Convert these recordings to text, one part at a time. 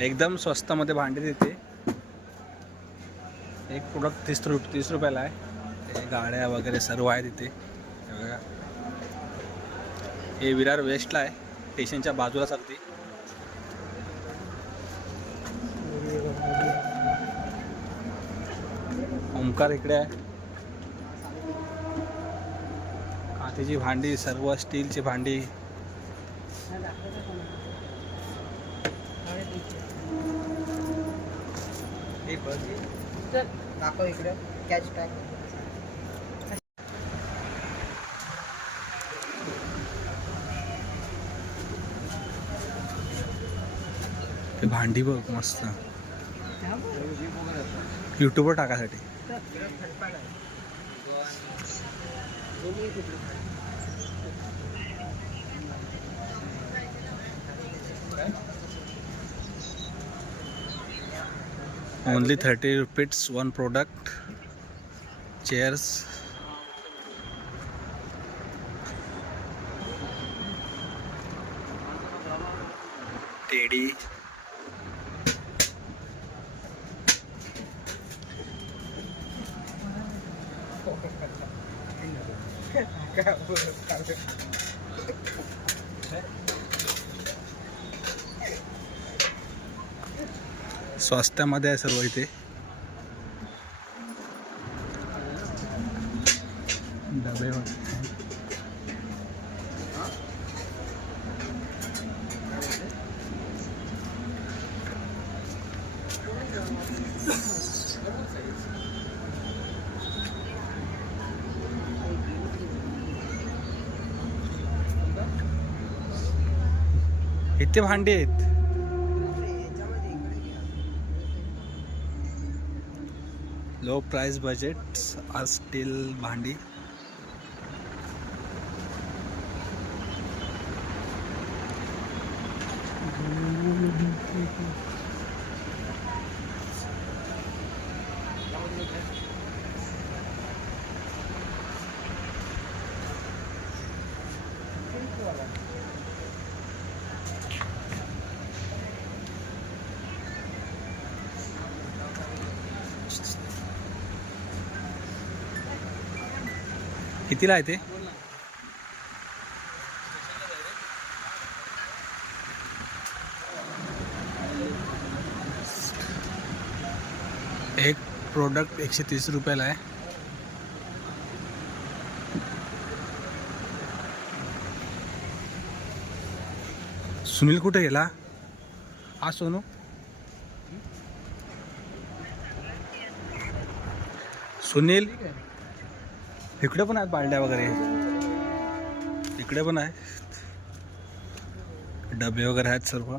एकदम स्वस्तामध्ये भांडी देते. एक प्रोडक्ट तीस रु तीस रुपयाला आहे. गाड्या वगैरे सर्व आहे तिथे. हे बघा. हे विरार वेस्टला आहे. स्टेशनच्या बाजूला अगदी. ओंकार इकडे आहे. काचेची भांडी सर्व स्टीलची भांडी. दाखव इकडे. पॅक ते भांडी बघ मस्त. युट्यूबवर टाकासाठी. Only thirty rupees one product chairs teddy स्वास्थ्यामध्ये आहे सर्व इथे. डबे इथे भांडी आहेत. Low price budget are steel भांडी. कितीला आहे ते? एक प्रोडक्ट एकशे तीस रुपयाला आहे. सुनील कुठे गेला? हा सोनू? सुनील? इकडे पण आहेत बालड्या वगैरे. इकडे पण आहे डबे वगैरे आहेत सर्व.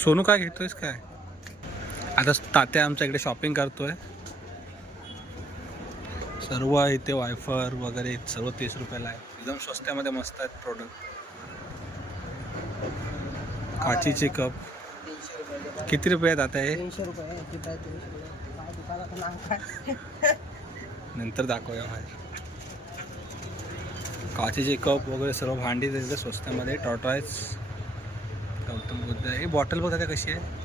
सोनू काय घेतोयस काय? आता तात्या आमच्या इकडे शॉपिंग करतोय. सर्व इथे वायफर वगैरे सर्व तीस रुपयाला आहे. एकदम स्वस्त्यामध्ये मस्त आहेत प्रोडक्ट काचीचे कप किती रुपये आहेत आता हे? नंतर दाखवूया बाहेर. काचेचे कप वगैरे सर्व भांडी तिथे स्वस्त्यामध्ये. टॉटॉयस गौतम बुद्ध. ही बॉटल बघा त्या कशी आहे.